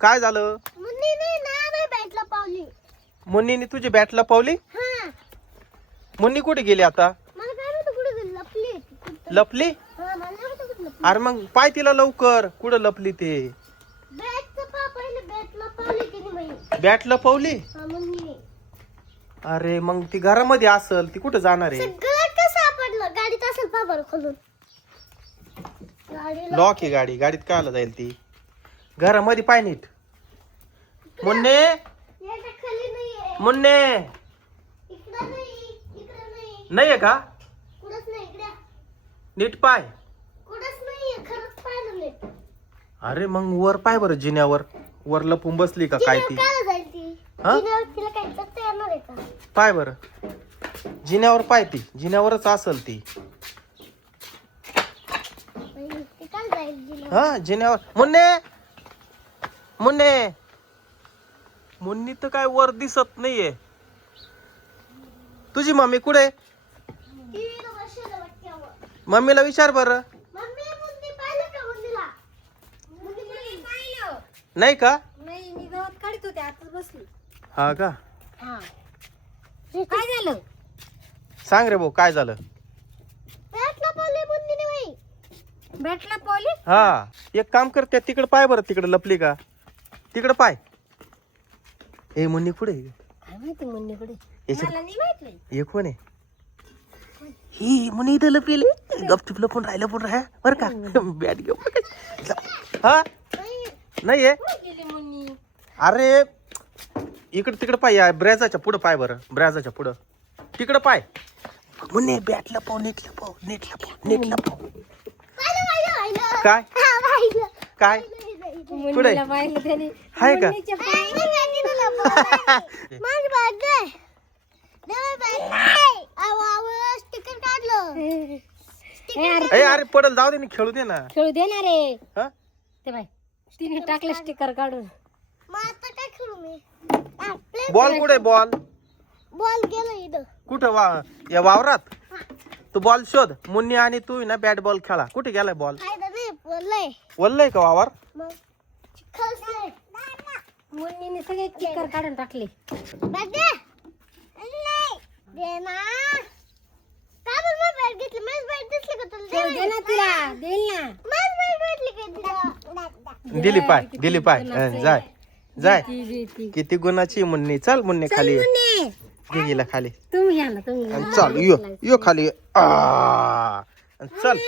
काय झालं? मुन्नीने ना बॅट लपवली. मुन्नीने तुझी बॅट लपवली? हा. मुन्नी कुठे गेली आता? मला काय माहिती कुठे गेली, लपली. लपली? हा, मला नाही माहिती कुठे लपली. अरे मग पाय तिला लवकर, कुठं लपली ते? बॅटचं पहिले बॅट लपवली तिने बाई. बॅट लपवली? हा, मुन्नीने. अरे मग ती घरामध्ये असल, ती कुठं जाणार आहे? सगळं कसं सापडलं? गाडीत असेल पा बरं खोलून. गाडीला लॉक आहे गाडी, गाडीत कायला जाईल ती? घरामध्ये पाय नीट. मुन्ने, याच्या खाली नाहीये. मुन्ने, इकडं नाही, इकडं नाही. नाहीये का? कुठंच नाही इकडे. नीट पाय. कुठंच नाहीये, खरंच पाहिलं नाही. अरे मग वर पाय बरं, जिन्यावर. वर लपून बसली का काय ती? काय जाईल ती? हा? तिला काही करता येणार आहे का? पाय बरं, जिन्यावर पाय, ती जिन्यावरच असल ती. ती काय जाईल जिला? हा, जिन्यावर. मुन्ने, मुन्ने, मुन्नी तर काय वर दिसत नाहीये. तुझी मम्मी कुठे? ती इथं बसलेलं वाटतं. मम्मीला विचार बरं. मम्मी मुन्नी पाहिलं का मुन्नीला? मुन्नी पाहिलं. नाही का? नाही, मी गवत काढत होते, आताच बसली. हा का? हा. काय झालं? सांग रे भाऊ, काय झालं? बॅटला पावले मुन्नीने बाई. बॅटला पावले? हा, एक काम कर, त्या तिकडे पाय बरं, तिकडे लपली का? तिकडे पाय. हे मुन्नी कुठे आहे? काय माहिती मुन्नीकडे? याच्यात- मला नाही माहित नाही. हे कोण आहे? ही मुनी इथं लपलेली, गपचूप लपून राहा बर का? बॅट घेऊ. हा, नाही आहे. गेली मुन्नी. अरे इकडे तिकडे पाय, या ब्रॅजाच्या पुढं पाय बरं, ब्रॅजाच्या पुढं तिकडं पाय. मुन्नी बॅट लपव, नीट लपव, नीट लपव, नीट लपव. काय काय कुठे पाहिलं त्याने. हाय का? माझी बॅग आहे. देवा बॅग नाही. स्टिकर काढलं. ए अरे पडल, जाऊ दे ना, खेळू दे ना. खेळू देणार रे. हा? ते बाय तिने टाकलं स्टिकर काढून. मग आता काय खेळू मी? बॉल कुठे? बॉल बॉल गेला इथं. कुठं? या वावरात. तू बॉल शोध. मुन्नी आणि तू ना बॅट बॉल खेळा. कुठे गेलाय बॉल? फायदा नाही बोललंय. वल्लय का वावर? मग खसलंय. मुन्नीने सगळे स्टिकर काढून टाकले. बॅग दे. नाही दे ना. का बरं मी बॅग घेतली? माझी बॅग दिसली का तुला? दे ना तिला. देईल ना. माझी बॅग भेटली का तिला? दिली पाय, दिली पाय. जाय जाय. किती गुणाची मुन्नी. चल मुन्नी खाली ये. घे गेला खाली. तुम्ही घ्या ना, तुम्ही चल यो यो खाली ये. चल